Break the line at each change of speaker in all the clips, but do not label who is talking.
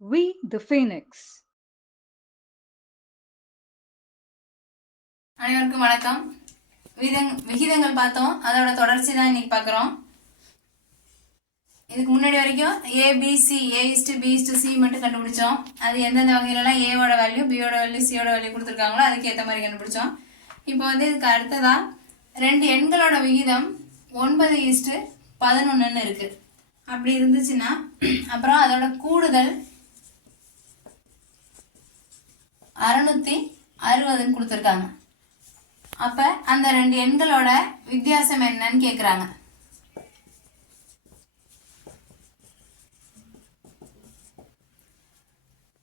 We the Phoenix.
அனைவருக்கும் வணக்கம். விதங் விகிதங்கள் பார்த்தோம். அதோட தொடர்ச்சி தான் இன்னைக்கு பார்க்குறோம். இதுக்கு முன்னாடி வரைக்கும் A A is to B is to C மட்டும் கண்டுபிடிச்சோம். அது எந்தெந்த வகையிலலாம் ஏவோட வேல்யூ பியோட வேல்யூ சியோட வேல்யூ கொடுத்துருக்காங்களோ அதுக்கு ஏற்ற மாதிரி கண்டுபிடிச்சோம். இப்போ வந்து இதுக்கு அடுத்ததாக ரெண்டு எண்களோட விகிதம் ஒன்பது இஸ்டு பதினொன்றுன்னு இருக்குது அப்படி இருந்துச்சுன்னா அப்புறம் அதோட கூடுதல் அறநூற்றி அறுபதுன்னு கொடுத்துருக்காங்க. அப்போ அந்த ரெண்டு எண்களோட வித்தியாசம் என்னன்னு கேட்குறாங்க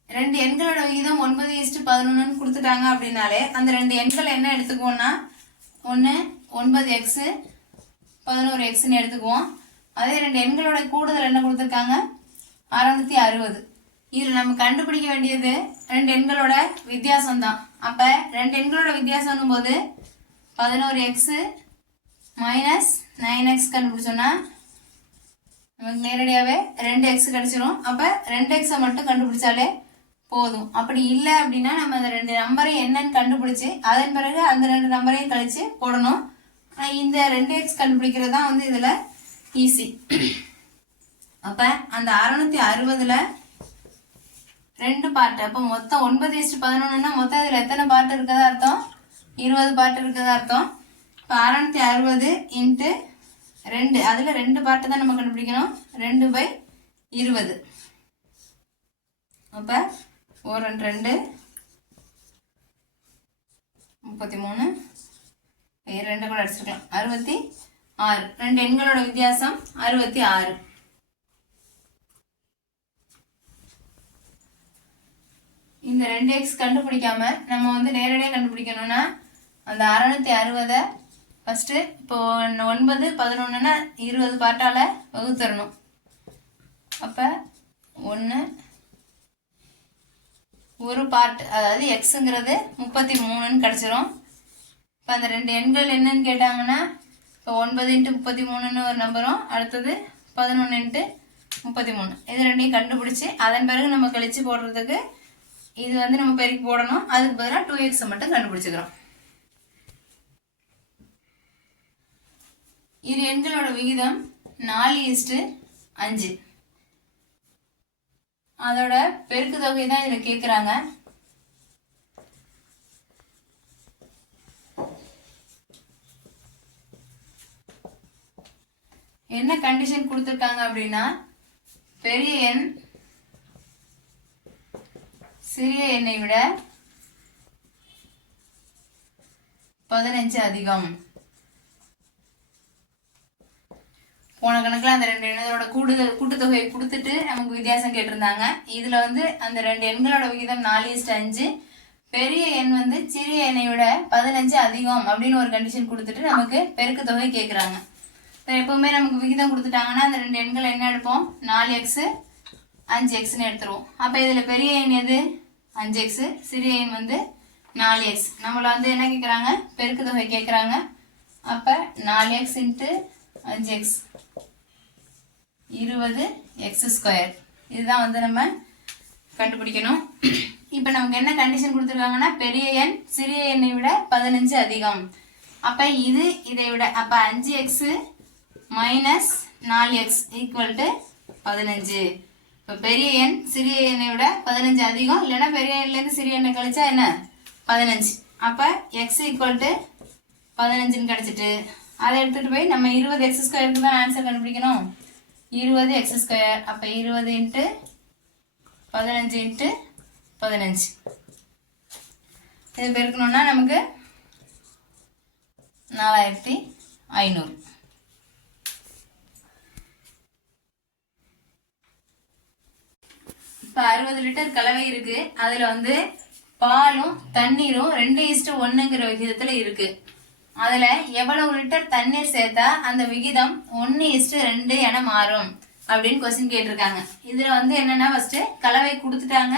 ரெண்டு எண்களோட விகிதம் ஒன்பது இஸ்ட்டு பதினொன்றுன்னு கொடுத்துட்டாங்க அப்படின்னாலே அந்த ரெண்டு எண்கள் என்ன எடுத்துக்குவோம்னா ஒன்று ஒன்பது எக்ஸு பதினோரு எக்ஸ்ன்னு எடுத்துக்குவோம். அதே ரெண்டு எண்களோட கூடுதல் என்ன கொடுத்துருக்காங்க? அறநூற்றி அறுபது. இதில் நம்ம கண்டுபிடிக்க வேண்டியது ரெண்டு எண்களோட வித்தியாசம் தான் அப்போ ரெண்டு எண்களோட வித்தியாசம் போது பதினோரு எக்ஸு மைனஸ் நைன் எக்ஸ் கண்டுபிடிச்சோன்னா நமக்கு நேரடியாகவே ரெண்டு எக்ஸ் கிடைச்சிரும். அப்போ ரெண்டு எக்ஸை மட்டும் கண்டுபிடிச்சாலே போதும். அப்படி இல்லை அப்படின்னா நம்ம அந்த ரெண்டு நம்பரை என்னன்னு கண்டுபிடிச்சு அதன் பிறகு அந்த ரெண்டு நம்பரையும் கழிச்சு போடணும். ஆனால் இந்த ரெண்டு எக்ஸ் கண்டுபிடிக்கிறது தான் வந்து இதில் ஈஸி அப்போ அந்த அறுநூத்தி அறுபதுல ரெண்டு பார்ட் அப்போ மொத்தம் ஒன்பது இஸ்ட் பதினொன்றுனா மொத்தம் இதில் எத்தனை பார்ட் இருக்கதா அர்த்தம்? இருபது பார்ட் இருக்கதா அர்த்தம்? இப்போ அறநூற்றி அறுபது இன்ட்டு ரெண்டு. அதில் ரெண்டு பார்ட்டு தான் நம்ம கண்டுபிடிக்கணும். ரெண்டு பை இருபது. அப்போ ஒரு ரெண்டு ரெண்டு முப்பத்தி மூணு ரெண்டு கூட அடிச்சிருக்கலாம். அறுபத்தி ஆறு. ரெண்டு எண்களோட வித்தியாசம் அறுபத்தி ஆறு. இந்த ரெண்டு எக்ஸ் கண்டுபிடிக்காம நம்ம வந்து நேரடியாக கண்டுபிடிக்கணும்னா அந்த அறநூற்றி அறுபதை ஃபஸ்ட்டு இப்போ ஒன்பது பதினொன்றுனா இருபது பார்ட்டால் வகுத்தரணும் அப்போ ஒன்று ஒரு பார்ட் அதாவது எக்ஸுங்கிறது முப்பத்தி மூணுன்னு கிடச்சிரும். இப்போ அந்த ரெண்டு எண்கள் என்னன்னு கேட்டாங்கன்னா இப்போ ஒன்பது இன்ட்டு முப்பத்தி மூணுன்னு ஒரு நம்பரும் அடுத்தது பதினொன்று இன்ட்டு முப்பத்தி மூணு. இது ரெண்டையும் கண்டுபிடிச்சி அதன் பிறகு நம்ம கழிச்சு போடுறதுக்கு இது வந்து நம்ம பெருக்கி போடணும். அதுக்கு பதிலாக டூ எக்ஸை மட்டும் கண்டுபிடிச்சிக்கிறோம். இரு எண்களோட விகிதம் நாலு ஈஸ்ட்டு அஞ்சு. அதோட பெருக்கு தொகை தான் இதில் கேட்குறாங்க என்ன கண்டிஷன் கொடுத்துருக்காங்க அப்படின்னா பெரிய எண் சிறிய எண்ணை விட பதினஞ்சு அதிகம். போன கணக்கில் அந்த ரெண்டு எண்ணோட கூடுதல் கூட்டுத்தொகையை கொடுத்துட்டு நமக்கு வித்தியாசம் கேட்டிருந்தாங்க. இதில் வந்து அந்த ரெண்டு எண்களோட விகிதம் நாலு இஸ்ட் அஞ்சு. பெரிய எண் வந்து சிறிய எண்ணை விட பதினஞ்சு அதிகம் அப்படின்னு ஒரு கண்டிஷன் கொடுத்துட்டு நமக்கு பெருக்கு தொகை கேட்குறாங்க இப்போ எப்பவுமே நமக்கு விகிதம் கொடுத்துட்டாங்கன்னா அந்த ரெண்டு எண்கள் என்ன எடுப்போம்? நாலு எக்ஸு அஞ்சு எக்ஸ்னு எடுத்துருவோம். அப்போ இதில் பெரிய எண் எது? அஞ்சு எக்ஸு சிறிய எண் வந்து நாலு எக்ஸ் நம்மளை வந்து என்ன கேட்குறாங்க பெருக்கு தொகை கேட்குறாங்க அப்போ நாலு எக்ஸ் இன்ட்டு அஞ்சு எக்ஸ் இருபது எக்ஸ் ஸ்கொயர் இதுதான் வந்து நம்ம கண்டுபிடிக்கணும். இப்போ நமக்கு என்ன கண்டிஷன் கொடுத்துருக்காங்கன்னா பெரிய எண் சிறிய எண்ணை விட பதினஞ்சு அதிகம். அப்போ இது இதை விட அப்போ அஞ்சு எக்ஸு மைனஸ் நாலு எக்ஸ் ஈக்குவல் டு பதினஞ்சு. இப்போ பெரிய எண் சிறிய எண்ணை விட பதினஞ்சு அதிகம். இல்லைன்னா பெரிய எண்லேருந்து சிறிய எண்ணை கழிச்சா என்ன? பதினஞ்சு. அப்போ எக்ஸ் ஈக்குவல் டு பதினஞ்சுன்னு கிடச்சிட்டு அதை எடுத்துகிட்டு போய் நம்ம இருபது எக்ஸ் ஸ்கொயருக்கு தான் ஆன்சர் கண்டுபிடிக்கணும். இருபது எக்ஸ் ஸ்கொயர் அப்போ இருபது இன்ட்டு பதினஞ்சு இன்ட்டு பதினஞ்சு. இது பெருக்கணும்னா நமக்கு நாலாயிரத்தி ஐநூறு. இப்போ அறுபது லிட்டர் கலவை இருக்கு. அதில் வந்து பாலும் தண்ணீரும் ரெண்டு இஸ்டு ஒன்றுங்கிற விகிதத்தில் இருக்கு. அதில் எவ்வளவு லிட்டர் தண்ணீர் சேர்த்தா அந்த விகிதம் ஒன்று இஸ்டு ரெண்டு என மாறும் அப்படின்னு கொஸ்டின் கேட்டிருக்காங்க. இதில் வந்து என்னென்னா ஃபஸ்ட்டு கலவை கொடுத்துட்டாங்க.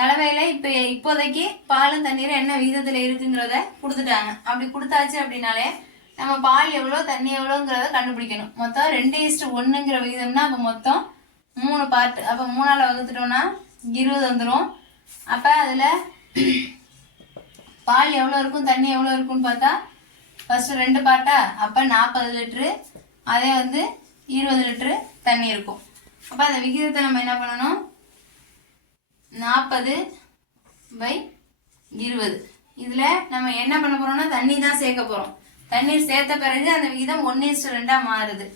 கலவையில் இப்போ இப்போதைக்கு பாலும் தண்ணீரும் என்ன விகிதத்தில் இருக்குங்கிறத கொடுத்துட்டாங்க. அப்படி கொடுத்தாச்சு அப்படின்னாலே நம்ம பால் எவ்வளோ தண்ணி எவ்வளோங்கிறத கண்டுபிடிக்கணும். மொத்தம் ரெண்டு இஸ்டு ஒன்றுங்கிற விகிதம்னா அப்போ மொத்தம் மூணு பார்ட் அப்போ மூணால் வகுத்துட்டோம்னா இருபது வந்துடும் அப்போ அதில் பால் எவ்வளோ இருக்கும் தண்ணி எவ்வளோ இருக்கும்னு பார்த்தா ஃபஸ்ட்டு ரெண்டு பாட்டா அப்போ நாற்பது லிட்ரு அதே வந்து இருபது லிட்ரு தண்ணி இருக்கும். அப்போ அந்த விகிதத்தை நம்ம என்ன பண்ணணும்? நாற்பது பை இருபது. இதில் நம்ம என்ன பண்ண போகிறோம்னா தண்ணி தான் சேர்க்க போகிறோம் தண்ணீர் சேர்த்த பிறகு அந்த விகிதம் ஒன்று இஸ்டு ரெண்டாக மாறுது.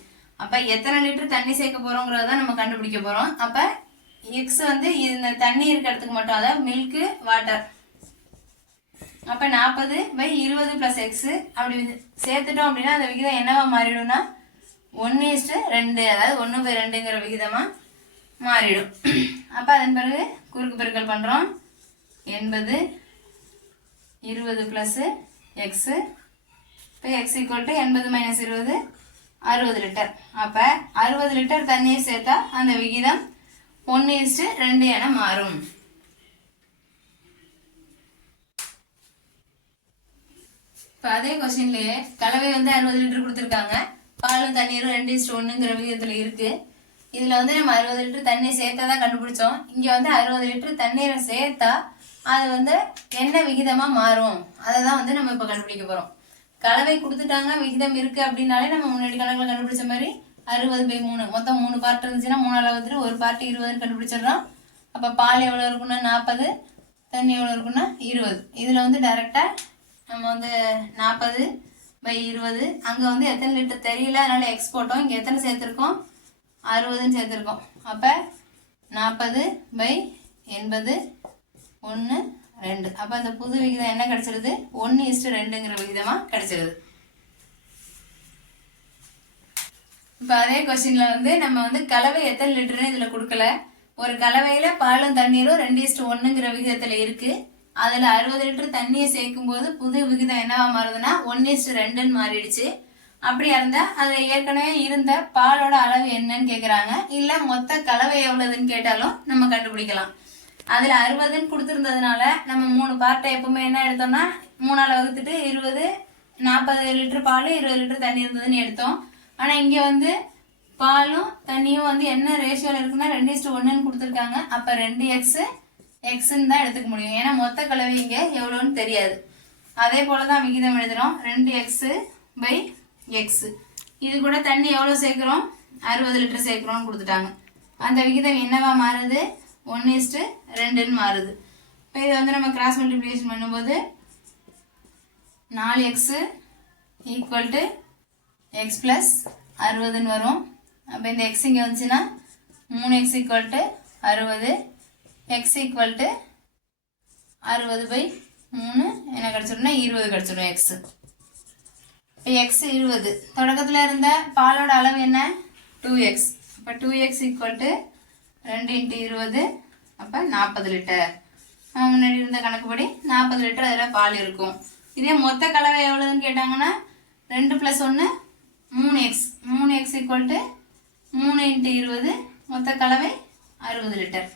அப்போ எத்தனை லிட்டர் தண்ணி சேர்க்க போகிறோங்கிறத நம்ம கண்டுபிடிக்க போகிறோம் அப்போ எக்ஸ் வந்து இந்த தண்ணி இருக்க இடத்துக்கு மட்டும் அதாவது மில்க்கு வாட்டர் அப்போ நாற்பது பை இருபது ப்ளஸ் எக்ஸு அப்படி சேர்த்துட்டோம் அப்படின்னா அந்த விகிதம் என்னவா மாறிடும்னா ஒன்று இஸ்ட்டு ரெண்டு அதாவது ஒன்று பை ரெண்டுங்கிற விகிதமாக மாறிடும். அப்போ அதன் பிறகு குறுக்கு பெருக்கல் பண்ணுறோம் எண்பது இருபது ப்ளஸ்ஸு எக்ஸு இப்போ எக்ஸ் ஈக்குவல் டு எண்பது மைனஸ் இருபது அறுபது லிட்டர். அப்போ அறுபது லிட்டர் தண்ணியை சேர்த்தா அந்த விகிதம் ஒன்று இஸ்ட்டு ரெண்டு என மாறும். இப்போ அதே கொஸ்டின்லேயே கலவை வந்து அறுபது லிட்டர் கொடுத்துருக்காங்க. பாலும் தண்ணீரும் ரெண்டு இஸ்ட் ஒன்றுங்கிற விகிதத்தில் இருக்குது இதில் வந்து நம்ம அறுபது லிட்டர் தண்ணி சேர்த்தா தான் கண்டுபிடிச்சோம். இங்கே வந்து அறுபது லிட்டர் தண்ணீரை சேர்த்தா அது வந்து என்ன விகிதமாக மாறும்? அதை தான் வந்து நம்ம இப்போ கண்டுபிடிக்க போகிறோம் கலவை கொடுத்துட்டாங்க விகிதம் இருக்கு அப்படின்னாலே நம்ம முன்னாடி கணக்கில் கண்டுபிடிச்ச மாதிரி அறுபது பை மூணு. மொத்தம் மூணு பார்ட் இருந்துச்சுன்னா மூணு அளவுக்கு ஒரு பார்ட் இருபதுன்னு கண்டுபிடிச்சிடுறோம். அப்போ பால் எவ்வளோ இருக்குன்னா நாற்பது தண்ணி எவ்வளோ இருக்குன்னா இருபது. இதில் வந்து டைரெக்டாக நம்ம வந்து நாற்பது பை இருபது. அங்கே வந்து எத்தனை லிட்டர் தெரியல அதனால் எக்ஸ் போட்டோம் இங்கே எத்தனை சேர்த்துருக்கோம்? அறுபதுன்னு சேர்த்துருக்கோம். அப்போ நாற்பது பை எண்பது ஒன்று ரெண்டு. அப்போ அந்த புது விகிதம் என்ன கிடச்சிருது? ஒன்று இஸ்ட்டு ரெண்டுங்கிற விகிதமாக கிடச்சிருது. இப்போ அதே கொஸ்டினில் வந்து நம்ம வந்து கலவை எத்தனை லிட்டர்னு இதில் கொடுக்கல. ஒரு கலவையில் பாலும் தண்ணீரும் ரெண்டு இஸ்ட்டு ஒன்றுங்கிற விகிதத்தில் இருக்குது அதில் அறுபது லிட்டர் தண்ணியை சேர்க்கும் போது புது விகிதம் என்னவா மாறுதுன்னா ஒன்று இஸ்ட்டு ரெண்டுன்னு மாறிடுச்சு. அப்படியா இருந்தால் அதில் ஏற்கனவே இருந்த பாலோட அளவு என்னன்னு கேட்குறாங்க இல்லை மொத்த கலவை எவ்வளோதுன்னு கேட்டாலும் நம்ம கண்டுபிடிக்கலாம். அதில் அறுபதுன்னு கொடுத்துருந்ததுனால நம்ம மூணு பார்ட்டை எப்பவுமே என்ன எடுத்தோம்னா மூணால் வகுத்துட்டு இருபது நாற்பது லிட்டர் பால் இருபது லிட்டர் தண்ணி இருந்ததுன்னு எடுத்தோம். ஆனால் இங்கே வந்து பாலும் தண்ணியும் வந்து என்ன ரேஷியோவில் இருக்குன்னா ரெண்டு இஸ்ட் ஒன்றுன்னு கொடுத்துருக்காங்க. அப்போ ரெண்டு எக்ஸு எக்ஸ்ன்னு தான் எடுத்துக்க முடியும். ஏன்னா மொத்த கலவை இங்கே எவ்வளோன்னு தெரியாது. அதே போல் தான் விகிதம் எழுதுகிறோம் ரெண்டு எக்ஸு பை எக்ஸு இது கூட தண்ணி எவ்வளோ சேர்க்குறோம்? அறுபது லிட்டர் சேர்க்குறோம்னு கொடுத்துட்டாங்க. அந்த விகிதம் என்னவா மாறுது? ஒன்று இஸ்ட்டு ரெண்டுன்னு மாறுது. இப்போ இதை வந்து நம்ம கிராஸ் மல்டிப்ளிகேஷன் பண்ணும்போது நாலு x equal to x plus அறுபதுன்னு வரும். அப்போ இந்த எக்ஸ் இங்கே வந்துச்சுன்னா மூணு எக்ஸ் ஈக்குவல் டு அறுபது. எக்ஸ் ஈக்குவல் டு அறுபது பை மூணு என்ன கிடச்சிடும்னா இருபது கிடச்சிடும் எக்ஸு இப்போ எக்ஸ் இருபது. தொடக்கத்தில் இருந்த பாலோட அளவு என்ன? டூ எக்ஸ் இப்போ டூ எக்ஸ் ஈக்குவல் டு ரெண்டு இன்ட்டு இருபது அப்போ நாற்பது லிட்டர். முன்னாடி இருந்த கணக்குப்படி நாற்பது லிட்டர் அதில் பால் இருக்கும். இதே மொத்த கலவை எவ்வளோதுன்னு கேட்டாங்கன்னா ரெண்டு ப்ளஸ் ஒன்று மூணு எக்ஸ் மூணு எக்ஸ் ஈக்குவல் டு மூணு இன்ட்டு இருபது மொத்த கலவை அறுபது லிட்டர்.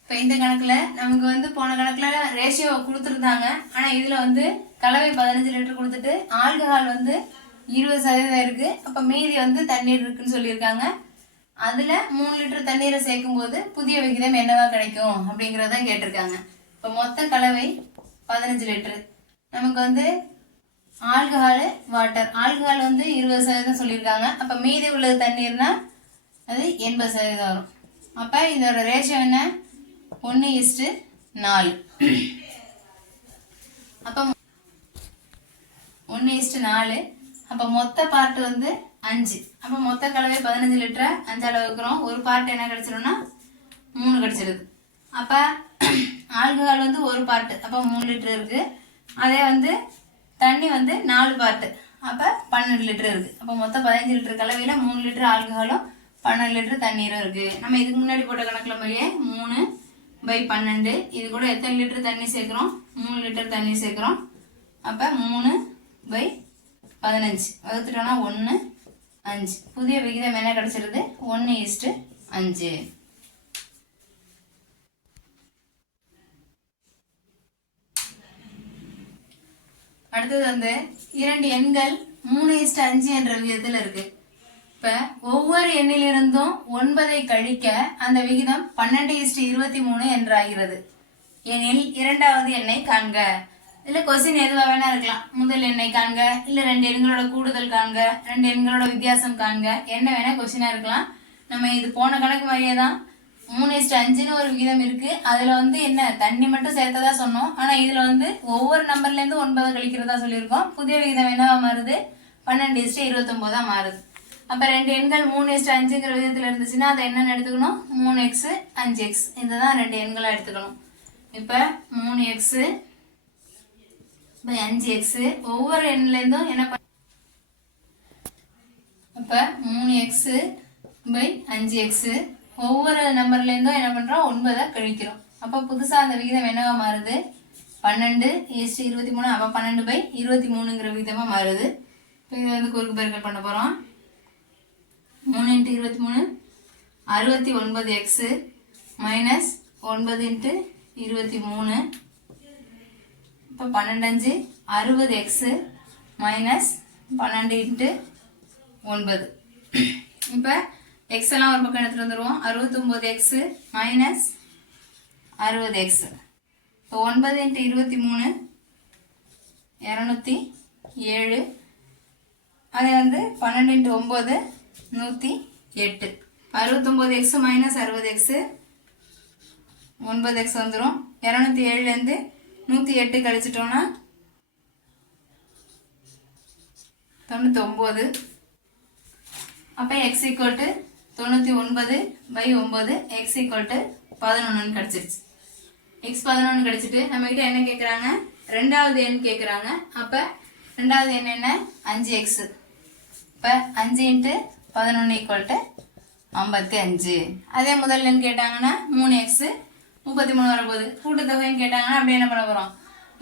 இப்போ இந்த கணக்கில் நமக்கு வந்து போன கணக்கில் ரேஷியோ கொடுத்துருந்தாங்க. ஆனால் இதில் வந்து கலவை பதினஞ்சு லிட்டர் கொடுத்துட்டு ஆல்கஹால் வந்து இருபது சதவீதம் இருக்குது அப்போ மீதி வந்து தண்ணீர் இருக்குன்னு சொல்லியிருக்காங்க. அதில் மூணு லிட்டர் தண்ணீரை சேர்க்கும் போது புதிய விகிதம் என்னவா கிடைக்கும் அப்படிங்கிறத கேட்டிருக்காங்க. இப்போ மொத்த கலவை பதினஞ்சு லிட்டரு. நமக்கு வந்து ஆல்கஹால் வாட்டர். ஆல்கஹால் வந்து இருபது சதவீதம் சொல்லியிருக்காங்க. அப்போ மீதி உள்ளது தண்ணீர்னா அது எண்பது சதவீதம் வரும். அப்போ இதோட ரேஷியோ என்ன? ஒன்று இஸ்ட்டு நாலு. அப்போ ஒன்று இஸ்ட்டு நாலு. அப்போ மொத்த பார்ட் வந்து அஞ்சு. அப்போ மொத்த கலவை பதினஞ்சு லிட்டரை அஞ்சால் வைக்கிறோம் ஒரு பார்ட் என்ன கிடச்சிரும்னா மூணு கிடச்சிருது. அப்போ ஆல்கஹால் வந்து ஒரு பார்ட்டு அப்போ மூணு லிட்டர் இருக்குது அதே வந்து தண்ணி வந்து நாலு பார்ட்டு அப்போ பன்னெண்டு லிட்டர் இருக்குது அப்போ மொத்தம் பதினஞ்சு லிட்டர் கலவையில் மூணு லிட்டர் ஆல்கஹாலும் பன்னெண்டு லிட்டர் தண்ணீரும் இருக்குது நம்ம இதுக்கு முன்னாடி போட்ட கணக்கில் மாதிரியே மூணு பை பன்னெண்டு. இது கூட எத்தனை லிட்டர் தண்ணி சேர்க்குறோம்? மூணு லிட்டர் தண்ணி சேர்க்குறோம். அப்போ மூணு பை பதினஞ்சு. வகுத்துட்டோம்னா ஒன்று அஞ்சு. புதிய விகிதம் என்ன கிடச்சிருது? ஒன்று ஈஸ்ட்டு அஞ்சு. அடுத்தது வந்து இரண்டு எண்கள் மூணு இஸ்ட் அஞ்சு என்ற விகிதத்தில் இருக்கு. இப்ப ஒவ்வொரு எண்ணிலிருந்தும் ஒன்பதை கழிக்க அந்த விகிதம் பன்னெண்டு இஸ்ட் இருபத்தி மூணு என்றாகிறது. எனில் இரண்டாவது எண்ணை காண்க. இல்லை கொஸ்டின் எதுவா வேணா இருக்கலாம். முதல் எண்ணை காண்க இல்ல ரெண்டு எண்களோட கூடுதல் காண்க ரெண்டு எண்களோட வித்தியாசம் காண்க என்ன வேணா கொஸ்டினா இருக்கலாம். நம்ம இது போன கணக்கு மாதிரியே தான். மூணு இஸ்டு அஞ்சுன்னு ஒரு விகிதம் இருக்கு. அதுல வந்து என்ன தண்ணி மட்டும் சேர்த்ததா சொன்னோம். ஆனா இதுல வந்து ஒவ்வொரு நம்பர்ல இருந்து ஒன்பது கழிக்கிறதா சொல்லியிருக்கோம். புதிய விகிதம் என்னவா மாறுது? பன்னெண்டு இஸ்ட் இருபத்தொன்பதா மாறுது. அப்ப ரெண்டு எண்கள் மூணு இஸ்ட் அஞ்சுங்கிற விதத்துல இருந்துச்சுன்னா அதை என்னன்னு எடுத்துக்கணும்? மூணு எக்ஸ் அஞ்சு எக்ஸ் இதுதான் ரெண்டு எண்களா எடுத்துக்கணும். இப்ப மூணு எக்ஸ் பை அஞ்சு எக்ஸ் ஒவ்வொரு எண்லேருந்தும் என்ன பண்ண அப்போ மூணு எக்ஸ் பை அஞ்சு எக்ஸ் ஒவ்வொரு நம்பர்லேருந்தும் என்ன பண்ணுறோம் ஒன்பதை கழிக்கிறோம். அப்போ புதுசாக அந்த விகிதம் என்னவா மாறுது? பன்னெண்டு எஸ்டி இருபத்தி மூணு அப்போ பன்னெண்டு பை இருபத்தி மூணுங்கிற விகிதமாக மாறுது. இப்போ இதை வந்து குறுக்கு பெருக்கல் பண்ண போகிறோம் மூணு இன்ட்டு இருபத்தி மூணு அறுபத்தி ஒன்பது எக்ஸு மைனஸ் ஒன்பது இன்ட்டு இருபத்தி மூணு. இப்போ பன்னெண்டு அஞ்சு அறுபது எக்ஸு மைனஸ் பன்னெண்டு இன்ட்டு ஒன்பது. இப்போ எக்ஸ் எல்லாம் ஒரு பக்கம் எடுத்துகிட்டு வந்துடுவோம் அறுபத்தொம்போது எக்ஸு மைனஸ் அறுபது எக்ஸு இப்போ ஒன்பது இன்ட்டு இருபத்தி மூணு இரநூத்தி ஏழு. அது வந்து பன்னெண்டு இன்ட்டு ஒம்பது நூற்றி எட்டு. அறுபத்தொம்போது எக்ஸு மைனஸ் அறுபது எக்ஸு ஒன்பது எக்ஸ் வந்துடும் இரநூத்தி ஏழுலேருந்து நூற்றி எட்டு கழிச்சிட்டோன்னா தொண்ணூற்றி அப்போ எக்ஸ் ஈக்குவல் டு தொண்ணூற்றி ஒன்பது பை ஒம்பது எக்ஸ் ஈக்குவல் டு பதினொன்றுன்னு கிடச்சிருச்சு. எக்ஸ் பதினொன்று கிடச்சிட்டு நம்மக்கிட்ட என்ன கேட்குறாங்க ரெண்டாவது எண் கேட்குறாங்க அப்போ ரெண்டாவது எண் என்ன? அஞ்சு எக்ஸு இப்போ அஞ்சு இன்ட்டு பதினொன்று ஈக்குவல் டு ஐம்பத்தி அஞ்சு. அதே முதல் எண் கேட்டாங்கன்னா மூணு எக்ஸு முப்பத்தி மூணு வரப்போகுது கூட்டுத்தொகைன்னு கேட்டாங்கன்னா அப்படியே என்ன பண்ண போகிறோம்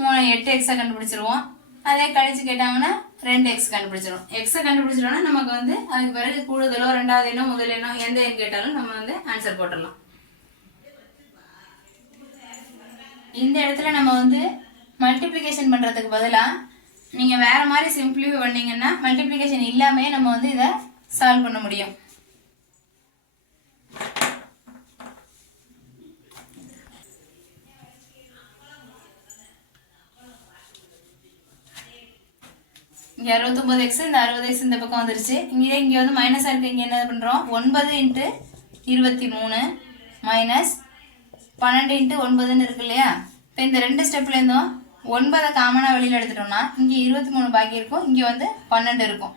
மூணு எட்டு எக்ஸை கண்டுபிடிச்சிருவோம். அதே கழிச்சு கேட்டாங்கன்னா ரெண்டு எக்ஸ் கண்டுபிடிச்சிடும் எக்ஸை கண்டுபிடிச்சிட்டோம்னா நமக்கு வந்து அதுக்கு பிறகு கூடுதலோ ரெண்டாவது எண்ணோ முதல் எண்ணோ எந்த எண் கேட்டாலும் நம்ம வந்து ஆன்சர் போட்டுடலாம். இந்த இடத்துல நம்ம வந்து மல்டிப்ளிகேஷன் பண்ணுறதுக்கு பதிலாக நீங்கள் வேறு மாதிரி சிம்பிளிஃபை பண்ணீங்கன்னா மல்டிப்ளிகேஷன் இல்லாமே நம்ம வந்து இதை சால்வ் பண்ண முடியும். இங்கே அறுபத்தொம்பது எக்ஸ் இந்த அறுபது எக்ஸ் இந்த பக்கம் வந்துருச்சு. இங்கே இங்கே வந்து மைனஸாக இருக்குது இங்கே என்ன பண்ணுறோம் ஒன்பது இன்ட்டு இருபத்தி மூணு மைனஸ் பன்னெண்டு இன்ட்டு ஒன்பதுன்னு இருக்கு இல்லையா? இப்போ இந்த ரெண்டு ஸ்டெப்லேருந்தும் ஒன்பதை காமனாக வெளியில் எடுத்துட்டோம்னா இங்கே இருபத்தி மூணு பாக்கி இருக்கும். இங்கே வந்து பன்னெண்டு இருக்கும்.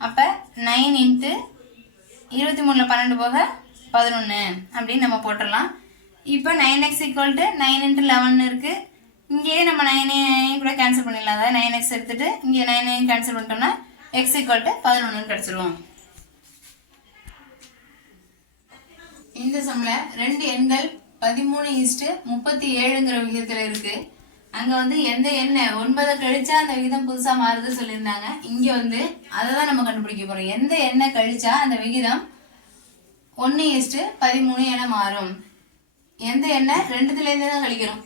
அப்போ நைன் இன்ட்டு இருபத்தி மூணில் பன்னெண்டு போக பதினொன்று அப்படின்னு நம்ம போட்டுடலாம். இப்போ nine x equal to nine into eleven இருக்குது இங்கேயே நம்ம நைனையும் கூட கேன்சல் பண்ணிடலாம். அதாவது நைன் எக்ஸ் எடுத்துகிட்டு இங்கே நைனையும் கேன்சல் பண்ணிட்டோம்னா எக்ஸ் ஈக்குவல் டு பதினொன்று கிடச்சிருவோம் இந்த சம்ல ரெண்டு எண்கள் பதிமூணு ஈஸ்ட்டு முப்பத்தி ஏழுங்கிற விகிதத்தில் இருக்குது அங்கே வந்து எந்த எண்ணெய் ஒன்பதை கழிச்சா அந்த விகிதம் புதுசாக மாறுது சொல்லியிருந்தாங்க. இங்கே வந்து அதை தான் நம்ம கண்டுபிடிக்க போகிறோம் எந்த எண்ணெய் கழிச்சா அந்த விகிதம் ஒன்று ஈஸ்ட்டு பதிமூணு என மாறும். எந்த எண்ணெய் ரெண்டுத்துலேருந்து தான் கழிக்கிறோம்?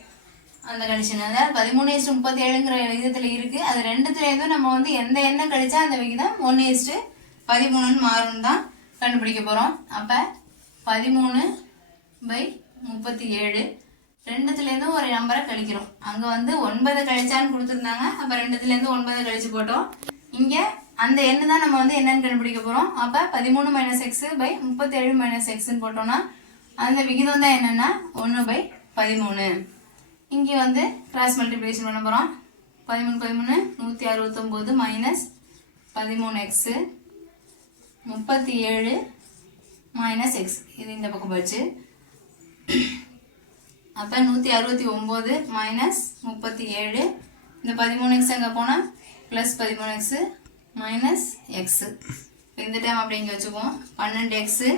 அந்த கண்டிஷன். அதாவது பதிமூணு இஸ்டு முப்பத்தி ஏழுங்கிற விகிதத்தில் இருக்குது அது ரெண்டுத்துலேருந்தும் நம்ம வந்து எந்த எண்ணெய் கழிச்சா அந்த விகிதம் ஒன்று இஸ்டு பதிமூணுன்னு மாறும் தான் கண்டுபிடிக்க போகிறோம் அப்போ பதிமூணு பை முப்பத்தி ஏழு ரெண்டுத்துலேருந்தும் ஒரு நம்பரை கழிக்கிறோம். அங்கே வந்து ஒன்பதை கழிச்சான்னு கொடுத்துருந்தாங்க. அப்போ ரெண்டுத்துலேருந்து ஒன்பதை கழிச்சு போட்டோம். இங்கே அந்த எண்ணு தான் நம்ம வந்து என்னன்னு கண்டுபிடிக்க போகிறோம் அப்போ பதிமூணு மைனஸ் எக்ஸ் பை முப்பத்தேழு மைனஸ் எக்ஸ்ன்னு போட்டோம்னா அந்த விகிதம் தான் என்னென்னா ஒன்று பை பதிமூணு. இங்கே வந்து கிராஸ் மல்டிப்ளிகேஷன் பண்ண போகிறோம் பதிமூணு பதிமூணு நூற்றி அறுபத்தொம்போது மைனஸ் பதிமூணு எக்ஸு முப்பத்தி ஏழு மைனஸ் எக்ஸ் இது இந்த பக்கம் போச்சு அப்போ நூற்றி அறுபத்தி ஒம்பது மைனஸ் முப்பத்தி ஏழு இந்த பதிமூணு எக்ஸ் அங்கே போனால் ப்ளஸ் பதிமூணு எக்ஸு மைனஸ் எக்ஸு இந்த டைம் அப்படி இங்கே வச்சுக்குவோம். பன்னெண்டு எக்ஸு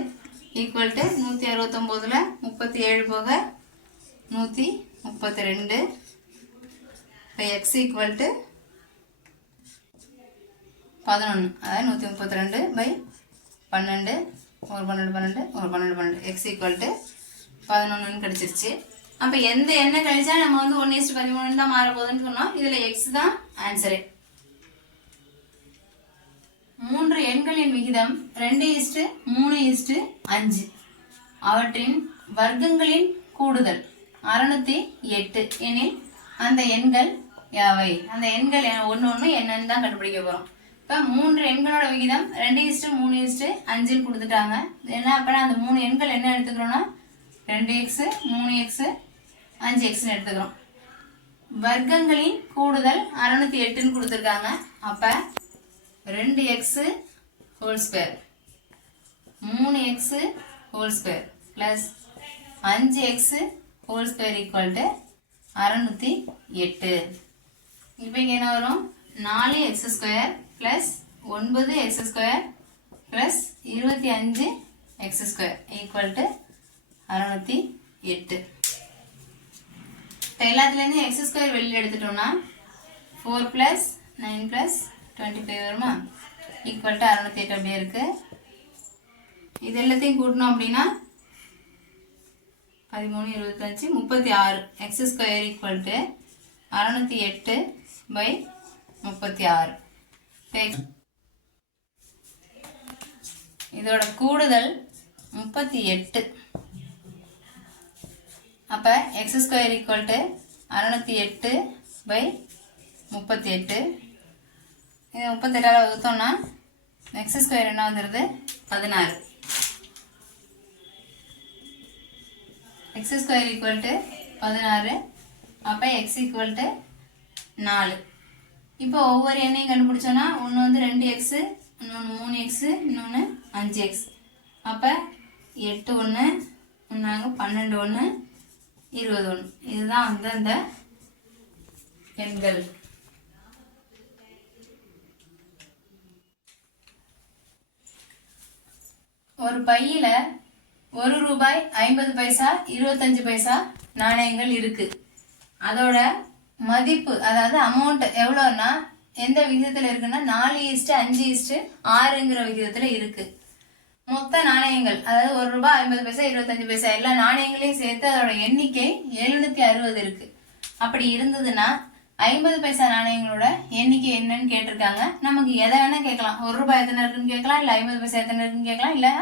ஈக்குவல் டு நூற்றி அறுபத்தொம்போதில் முப்பத்தி ஏழு போக நூற்றி முப்பத்தி ரெண்டு இப்போ எக்ஸ் ஈக்குவல் டு பதினொன்று அதாவது நூற்றி முப்பத்தி ரெண்டு பை பன்னெண்டு. ஒரு பன்னெண்டு பன்னெண்டு ஒரு பன்னெண்டு பன்னெண்டு. எக்ஸ் ஈக்குவல் டு பதினொன்றுன்னு கிடச்சிருச்சு. அப்போ எந்த எண்ணெய் கழிச்சா நம்ம வந்து ஒன்று இஸ்ட் பதிமூணு தான் மாற போகுதுன்னு சொன்னோம். இதில் எக்ஸ் தான் ஆன்சரு மூன்று எண்களின் விகிதம் ரெண்டு இஸ்ட்டு மூணு இஸ்ட்டு அஞ்சு. அவற்றின் வர்க்கங்களின் கூடுதல். அறுநூத்தி எட்டு. எனில் அந்த எண்கள் யாவை? அந்த எண்கள் ஒன்று ஒன்று என்னன்னு தான் கண்டுபிடிக்க போகிறோம் இப்போ மூன்று எண்களோட விகிதம் ரெண்டு இஸ்ட்டு மூணு இஸ்ட்டு அஞ்சுன்னு கொடுத்துட்டாங்க. என்ன அப்போனா அந்த மூணு எண்கள் என்ன எடுத்துக்கிறோன்னா ரெண்டு எக்ஸு மூணு எக்ஸு அஞ்சு எக்ஸ்னு எடுத்துக்கிறோம். வர்க்கங்களின் கூடுதல் அறுநூத்தி எட்டுன்னு கொடுத்துருக்காங்க. அப்போ ரெண்டு எக்ஸு ஹோல் ஸ்கொயர் மூணு எக்ஸு ஹோல் ஸ்கொயர் ப்ளஸ் அஞ்சு x whole square equal to அறநூற்றி எட்டு. இப்போ இங்கே என்ன வரும்? நாலு எக்ஸ் ஸ்கொயர் ப்ளஸ் ஒன்பது எக்ஸ் ஸ்கொயர் ப்ளஸ் இருபத்தி அஞ்சு எக்ஸ் ஸ்கொயர் ஈக்குவல் டு அறநூற்றி எட்டு. இப்போ எல்லாத்துலேருந்து எக்ஸ் ஸ்கொயர் வெளியில் எடுத்துட்டோம்னா four plus nine plus twenty five வருமா? ஈக்குவல் டு அறநூற்றி எட்டு அப்படியே இருக்குது இது எல்லாத்தையும் கூட்டணும் அப்படின்னா பதிமூணு இருபத்தஞ்சி முப்பத்தி ஆறு எக்ஸ் ஸ்கொயர் ஈக்குவல் டு அறநூற்றி எட்டு பை முப்பத்தி ஆறு இதோட கூடுதல் முப்பத்தி எட்டு அப்போ எக்ஸ் ஸ்கொயர் ஈக்குவல் டு அறநூற்றி எட்டு பை முப்பத்தி எட்டு இது முப்பத்தெட்டால் வகுத்தோம்னா எக்ஸ் ஸ்கொயர் என்ன வந்துடுது பதினாறு. எக்ஸ் ஸ்கொயர் ஈக்குவல் டு பதினாறு. அப்போ எக்ஸ் ஈக்குவல் டு நாலு. இப்போ ஒவ்வொரு எண்ணையும் கண்டுபிடிச்சோன்னா ஒன்று வந்து ரெண்டு எக்ஸு இன்னொன்று மூணு எக்ஸு இன்னொன்று அஞ்சு எக்ஸ் அப்போ எட்டு ஒன்று ஒன்றாங்க பன்னெண்டு ஒன்று இருபது ஒன்று இதுதான் வந்து அந்த எண்கள். ஒரு பையில் ஒரு ரூபாய் ஐம்பது பைசா இருபத்தஞ்சு பைசா நாணயங்கள் இருக்கு. அதோட மதிப்பு அதாவது அமௌண்ட் எவ்வளோன்னா எந்த விகிதத்தில் இருக்குன்னா நாலு ஈஸ்ட்டு அஞ்சு ஈஸ்ட்டு ஆறுங்கிற விகிதத்தில் இருக்கு. மொத்த நாணயங்கள் அதாவது ஒரு ரூபாய் ஐம்பது பைசா இருபத்தஞ்சு பைசா எல்லா நாணயங்களையும் சேர்த்து அதோட எண்ணிக்கை எழுநூத்தி அறுபது இருக்கு. அப்படி இருந்ததுன்னா ஐம்பது பைசா நாணயங்களோட எண்ணிக்கை என்னன்னு கேட்டிருக்காங்க. நமக்கு எதை வேணா கேட்கலாம். ஒரு ரூபாய் எத்தனை இருக்குன்னு கேட்கலாம் இல்லை ஐம்பது பைசா எத்தனை இருக்குன்னு கேட்கலாம் இல்லை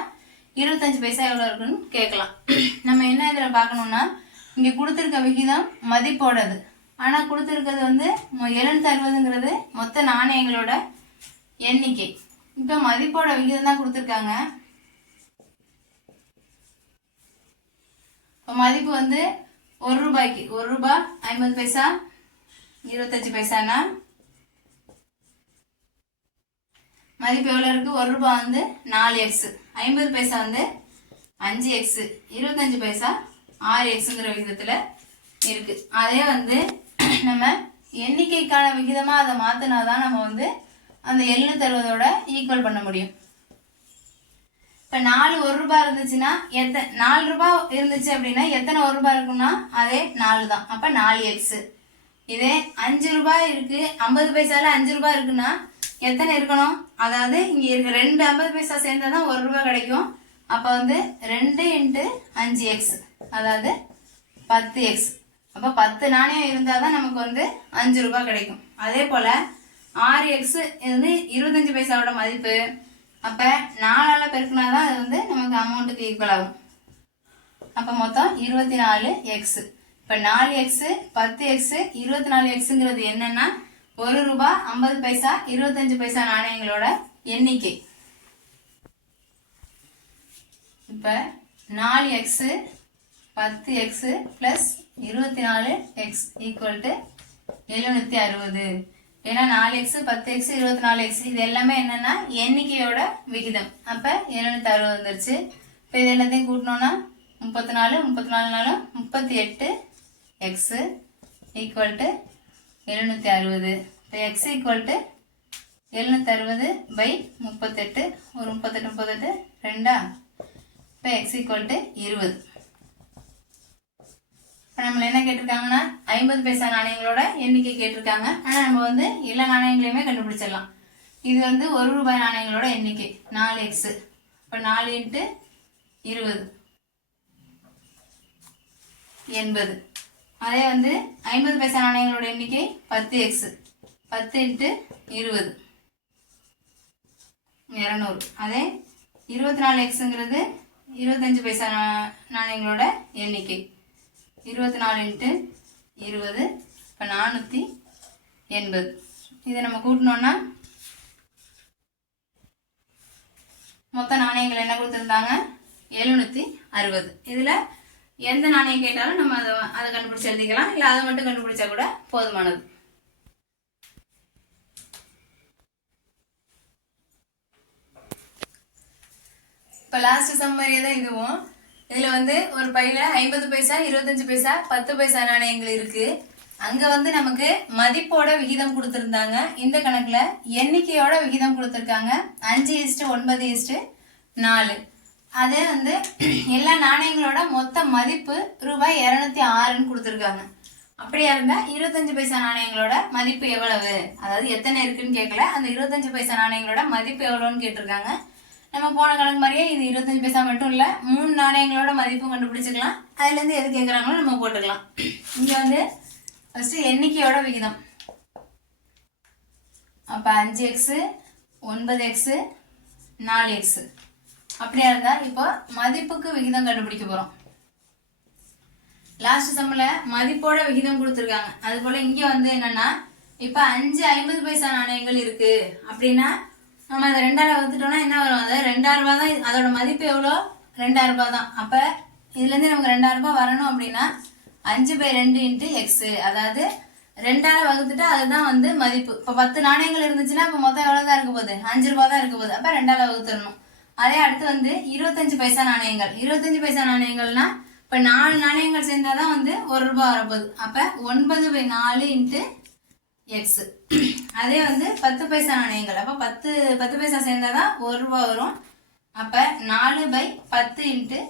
இருபத்தஞ்சு பைசா எவ்வளோ இருக்குன்னு கேட்கலாம். நம்ம என்ன இதில் பார்க்கணுன்னா இங்கே கொடுத்துருக்க விகிதம் மதிப்போடது. ஆனால் கொடுத்துருக்கிறது வந்து எழுநூத்தி அறுபதுங்கிறது மொத்த நாணயங்களோட எண்ணிக்கை. இப்போ மதிப்போட விகிதம் தான் கொடுத்துருக்காங்க. இப்போ மதிப்பு வந்து ஒரு ரூபாய்க்கு ஒரு ரூபாய் ஐம்பது பைசா இருபத்தஞ்சி பைசானா மதிப்பு எவ்வளோ இருக்குது ஒரு ரூபாய் வந்து நாலு எக்ஸு ஐம்பது பைசா வந்து அஞ்சு எக்ஸு இருபத்தஞ்சு பைசா ஆறு எக்ஸுங்கிற விகிதத்தில் இருக்குது அதே வந்து நம்ம எண்ணிக்கைக்கான விகிதமாக அதை மாற்றினா தான் நம்ம வந்து அந்த எழுநூத்தி தருவதோட ஈக்குவல் பண்ண முடியும். இப்போ நாலு ஒரு ரூபாய் இருந்துச்சுன்னா எத்த நாலு ரூபாய் இருந்துச்சு அப்படின்னா எத்தனை ஒரு ரூபாய் இருக்குன்னா அதே நாலு தான். அப்போ நாலு எக்ஸு இதே அஞ்சு ரூபாய் இருக்குது ஐம்பது பைசால அஞ்சு ரூபாய் இருக்குன்னா எத்தனை இருக்கணும்? அதாவது இங்கே இருக்க ரெண்டு ஐம்பது பைசா சேர்ந்தா தான் ஒரு ரூபா கிடைக்கும். அப்போ வந்து ரெண்டு இன்ட்டு அஞ்சு எக்ஸ் அதாவது பத்து எக்ஸ் அப்போ பத்து நாணயம் இருந்தால் தான் நமக்கு வந்து அஞ்சு ரூபாய் கிடைக்கும். அதே போல் ஆறு எக்ஸ் வந்து இருபத்தஞ்சு பைசாவோட மதிப்பு. அப்போ நாலால் பெருக்கினா தான் அது வந்து நமக்கு அமௌண்ட்டுக்கு ஈக்குவல் ஆகும். அப்போ மொத்தம் இருபத்தி நாலு எக்ஸு இப்போ நாலு எக்ஸு பத்து எக்ஸு இருபத்தி நாலு எக்ஸுங்கிறது என்னென்னா ஒரு ரூபாய் ஐம்பது பைசா இருபத்தஞ்சு பைசா நாணயங்களோட எண்ணிக்கை. இப்போ நாலு எக்ஸு பத்து எக்ஸு ப்ளஸ் இருபத்தி நாலு எக்ஸ் ஈக்குவல் டு எழுநூற்றி அறுபது. ஏன்னா நாலு எக்ஸு பத்து எக்ஸு இருபத்தி நாலு எக்ஸ் இது எல்லாமே என்னென்னா எண்ணிக்கையோட விகிதம். அப்போ எழுநூற்றி அறுபது வந்துருச்சு. இப்போ இது எல்லாத்தையும் கூட்டினோன்னா முப்பத்தி நாலு முப்பத்தி நாலு நாலு முப்பத்தி எட்டு எக்ஸு ஈக்குவல் டு எழுநூற்றி அறுபது. இப்போ எக்ஸ் ஈக்குவல் டு எழுநூற்றி அறுபது பை முப்பத்தெட்டு. ஒரு முப்பத்தெட்டு முப்பத்தெட்டு ரெண்டா? இப்போ எக்ஸ் ஈக்குவல் டு இருபது. இப்போ நம்மளை என்ன கேட்டிருக்காங்கன்னா ஐம்பது பைசா நாணயங்களோட எண்ணிக்கை கேட்டிருக்காங்க. ஆனால் நம்ம வந்து எல்லா நாணயங்களையுமே கண்டுபிடிச்சிடலாம். இது வந்து ஒரு ரூபாய் நாணயங்களோட எண்ணிக்கை. நாலு எக்ஸு இப்போ நாலு இன்ட்டு இருபது. எண்பது. அதே வந்து ஐம்பது பைசா நாணயங்களோட எண்ணிக்கை பத்து எக்ஸு பத்து இன்ட்டு இருபது. இரநூறு. அதே இருபத்தி நாலு எக்ஸுங்கிறது இருபத்தஞ்சு பைசா நாணயங்களோட எண்ணிக்கை. இருபத்தி நாலு இன்ட்டு இருபது. இப்போ நானூற்றி எண்பது. இதை நம்ம கூட்டினோன்னா மொத்த நாணயங்கள் என்ன கொடுத்துருந்தாங்க? எழுநூற்றி அறுபது. இதில் எந்த நாணயம் கேட்டாலும் நம்ம அதை அதை கண்டுபிடிச்சி எழுதிக்கலாம். இல்லை அதை மட்டும் கண்டுபிடிச்சா கூட போதுமானது. இப்போ லாஸ்ட் சம்மரியே தான் இதுவும். இதில் வந்து ஒரு பையில் ஐம்பது பைசா இருபத்தஞ்சு பைசா பத்து பைசா நாணயங்கள் இருக்குது அங்கே வந்து நமக்கு மதிப்போட விகிதம் கொடுத்துருந்தாங்க. இந்த கணக்கில் எண்ணிக்கையோட விகிதம் கொடுத்துருக்காங்க. அஞ்சு இஸ்ட்டு ஒன்பது இஸ்ட்டு நாலு. அதே வந்து எல்லா நாணயங்களோட மொத்த மதிப்பு ரூபாய் இரநூத்தி ஆறுன்னு கொடுத்துருக்காங்க. அப்படியா இருந்தா இருபத்தஞ்சு பைசா நாணயங்களோட மதிப்பு எவ்வளவு? அதாவது எத்தனை இருக்குன்னு கேட்கல அந்த இருபத்தஞ்சு பைசா நாணயங்களோட மதிப்பு எவ்வளோன்னு கேட்டிருக்காங்க. நம்ம போன கணக்கு மாதிரியே இது இருபத்தஞ்சு பைசா மட்டும் இல்ல மூணு நாணயங்களோட மதிப்பும் கண்டுபிடிச்சிக்கலாம். அதுல இருந்து எது கேட்குறாங்களோ நம்ம போட்டுக்கலாம். இங்க வந்து ஃபஸ்ட்டு எண்ணிக்கையோட விகிதம். அப்ப அஞ்சு எக்ஸு ஒன்பது எக்ஸு நாலு எக்ஸு அப்படியா இருந்தால் இப்போ மதிப்புக்கு விகிதம் கண்டுபிடிக்க போகிறோம் லாஸ்ட் சம்மில் மதிப்போட விகிதம் கொடுத்துருக்காங்க. அது போல் இங்கே வந்து என்னென்னா இப்போ அஞ்சு ஐம்பது பைசா நாணயங்கள் இருக்குது அப்படின்னா நம்ம அதை ரெண்டாயிரம் வகுத்துட்டோம்னா என்ன வரும்? அதாவது ரெண்டாயிரரூபா தான் அதோட மதிப்பு எவ்வளோ? ரெண்டாயிரரூபா தான். அப்போ இதுலேருந்து நமக்கு ரெண்டாயிரம் ரூபாய் வரணும் அப்படின்னா அஞ்சு பை ரெண்டு இன்ட்டு எக்ஸு அதாவது ரெண்டாயிரம் வகுத்துட்டா அதுதான் வந்து மதிப்பு. இப்போ பத்து நாணயங்கள் இருந்துச்சுன்னா இப்போ மொத்தம் எவ்வளோ தான் இருக்க போகுது? அஞ்சு ரூபா தான் இருக்க போகுது. அப்போ ரெண்டாயிரம் வகுத்துடணும். அதே அடுத்து வந்து இருபத்தஞ்சு பைசா நாணயங்கள். இருபத்தஞ்சு பைசா நாணயங்கள்னா இப்போ நாலு நாணயங்கள் சேர்ந்தாதான் வந்து ஒரு ரூபாய் வரப்போகுது. அப்போ ஒன்பது பை நாலு இன்ட்டு எக்ஸ் அதே வந்து பத்து பைசா நாணயங்கள். அப்போ பத்து பத்து பைசா சேர்ந்தாதான் ஒரு ரூபாய் வரும். அப்போ நாலு பை பத்து இன்ட்டு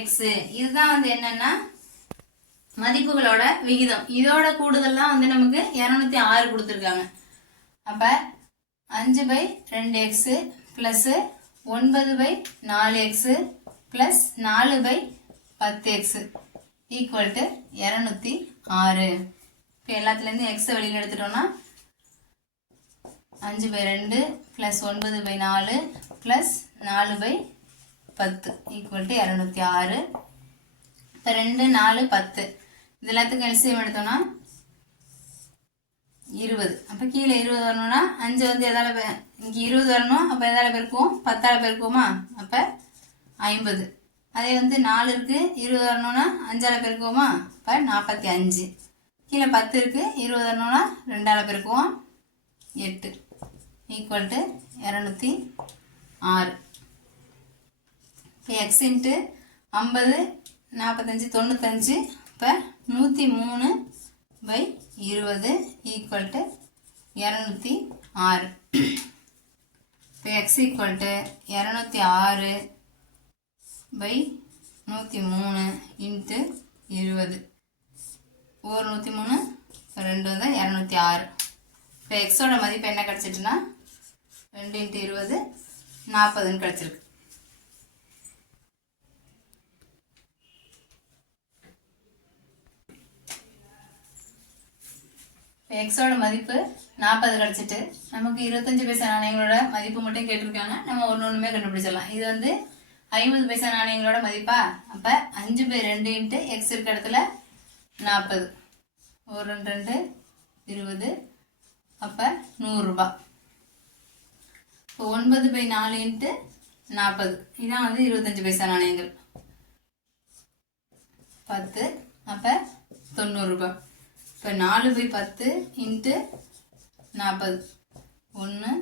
எக்ஸு இதுதான் வந்து என்னன்னா மதிப்புகளோட விகிதம். இதோட கூடுதல்லாம் வந்து நமக்கு இரநூத்தி ஆறு கொடுத்துருக்காங்க. அப்போ அஞ்சு பை ரெண்டு எக்ஸு ப்ளஸ்ஸு ஒன்பது பை நாலு எக்ஸு ப்ளஸ் நாலு பை பத்து எக்ஸு ஈக்குவல் டு இரநூத்தி ஆறு. இப்போ எல்லாத்துலேருந்து எக்ஸை வெளியில் எடுத்துட்டோம்னா அஞ்சு பை ரெண்டு ப்ளஸ் ஒன்பது பை நாலு ப்ளஸ் நாலு பை பத்து ஈக்குவல் டு இரநூத்தி ஆறு. இப்போ ரெண்டு நாலு பத்து. இது எல்லாத்துக்கும் எல்சியம் எடுத்தோம்னா இருபது. அப்போ கீழே இருபது வரணும்னா அஞ்சு வந்து எதால் இங்கே இருபது வரணும் அப்போ எதால பெருக்குவோம்? பத்தால் பெருக்குவோமா? அப்போ ஐம்பது. அதே வந்து நாலு இருக்குது இருபது வரணும்னா அஞ்சால் பெருக்குவோமா? அப்போ நாற்பத்தி அஞ்சு கீழே பத்து இருக்கு இருபது வரணும்னா ரெண்டால பெருக்குவோம். எட்டு. ஈக்குவல் டு இரநூத்தி ஆறு. இப்போ எக்ஸ் இன்ட்டு ஐம்பது நாற்பத்தஞ்சு தொண்ணூத்தஞ்சு இப்போ நூற்றி மூணு பை இருபது ஈக்குவல் டு இரநூத்தி ஆறு. இப்போ எக்ஸ் ஈக்குவல் டு இரநூத்தி ஆறு பை நூற்றி மூணு இன்ட்டு இருபது. ஒரு நூற்றி மூணு ரெண்டு வந்து இரநூத்தி ஆறு. இப்போ எக்ஸோட மதிப்பு என்ன கிடச்சிட்டுனா ரெண்டு இன்ட்டு இருபது நாற்பதுன்னு கிடச்சிருக்கு. எக்ஸோட மதிப்பு நாற்பது கிடச்சிட்டு நமக்கு இருபத்தஞ்சி பைசா நாணயங்களோட மதிப்பு மட்டும் கேட்டிருக்காங்க. நம்ம ஒன்று ஒன்றுமே கண்டுபிடிச்சிடலாம். இது வந்து ஐம்பது பைசா நாணயங்களோட மதிப்பா? அப்போ அஞ்சு பை ரெண்டு இன்ட்டு எக்ஸ் இருக்க இடத்துல நாற்பது. ஒரு ரெண்டு ரெண்டு இருபது. அப்போ நூறுரூபா இப்போ ஒன்பது பை நாலு இன்ட்டு நாற்பது. இதான் வந்து இருபத்தஞ்சி பைசா நாணயங்கள். பத்து. அப்போ தொண்ணூறுரூபா இப்போ நாலு பை பத்து இன்ட்டு நாற்பது ஒன்று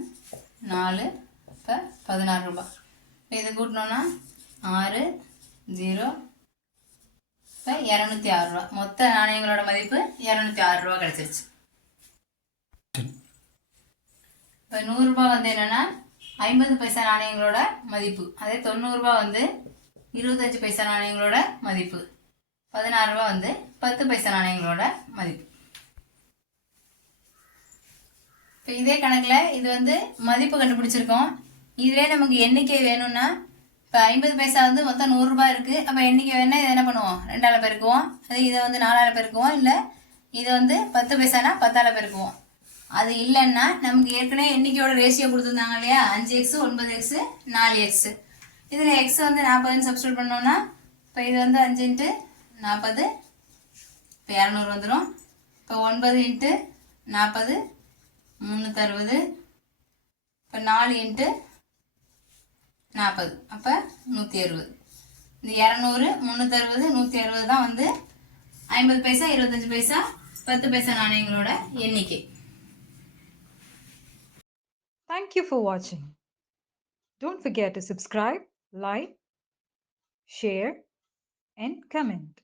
நாலு இப்போ பதினாறு ரூபா. இப்போ இதை கூட்டினோன்னா ஆறு ஜீரோ இப்போ இரநூத்தி ஆறு ரூபா. மொத்த நாணயங்களோட மதிப்பு இரநூத்தி ஆறு ரூபா கிடச்சிருச்சு. இப்போ நூறுரூபா வந்து என்னென்னா ஐம்பது பைசா நாணயங்களோட மதிப்பு. அதே தொண்ணூறுரூபா வந்து இருபத்தஞ்சி பைசா நாணயங்களோட மதிப்பு. பதினாறுரூபா வந்து பத்து பைசா நாணயங்களோட மதிப்பு. இப்போ இதே கணக்கில் இது வந்து மதிப்பு கண்டுபிடிச்சிருக்கோம். இதிலே நமக்கு எண்ணிக்கை வேணும்னா இப்போ ஐம்பது பைசா வந்து மொத்தம் நூறுரூபா இருக்குது அப்போ எண்ணிக்கை வேணா இதை என்ன பண்ணுவோம்? ரெண்டால பெருக்குவோம். அது இதை வந்து நாலால பெருக்குவோம். இல்லை இதை வந்து பத்து பைசானா பத்தால பெருக்குவோம். அது இல்லைன்னா நமக்கு ஏற்கனவே எண்ணிக்கையோட ரேஷியோ கொடுத்துருந்தாங்க இல்லையா? அஞ்சு எக்ஸு ஒன்பது எக்ஸு நாலு எக்ஸு இதில் எக்ஸ் வந்து நாற்பதுன்னு சப்ஸ்டியூட் பண்ணோன்னா இப்போ இது வந்து அஞ்சு இன்ட்டு நாற்பது. இப்போ இரநூறு வந்துடும் இப்போ ஒன்பது இன்ட்டு நாற்பது. முந்நூற்றறுபது இப்போ நாலு இன்ட்டு நாற்பது அப்போ நூற்றி அறுபது இந்த இரநூறு முந்நூற்றறுபது நூற்றி அறுபது தான் வந்து ஐம்பது பைசா இருபத்தஞ்சி பைசா பத்து பைசா நாணயங்களோட எண்ணிக்கை
Thank you for watching. Don't forget to subscribe, like, share, and comment.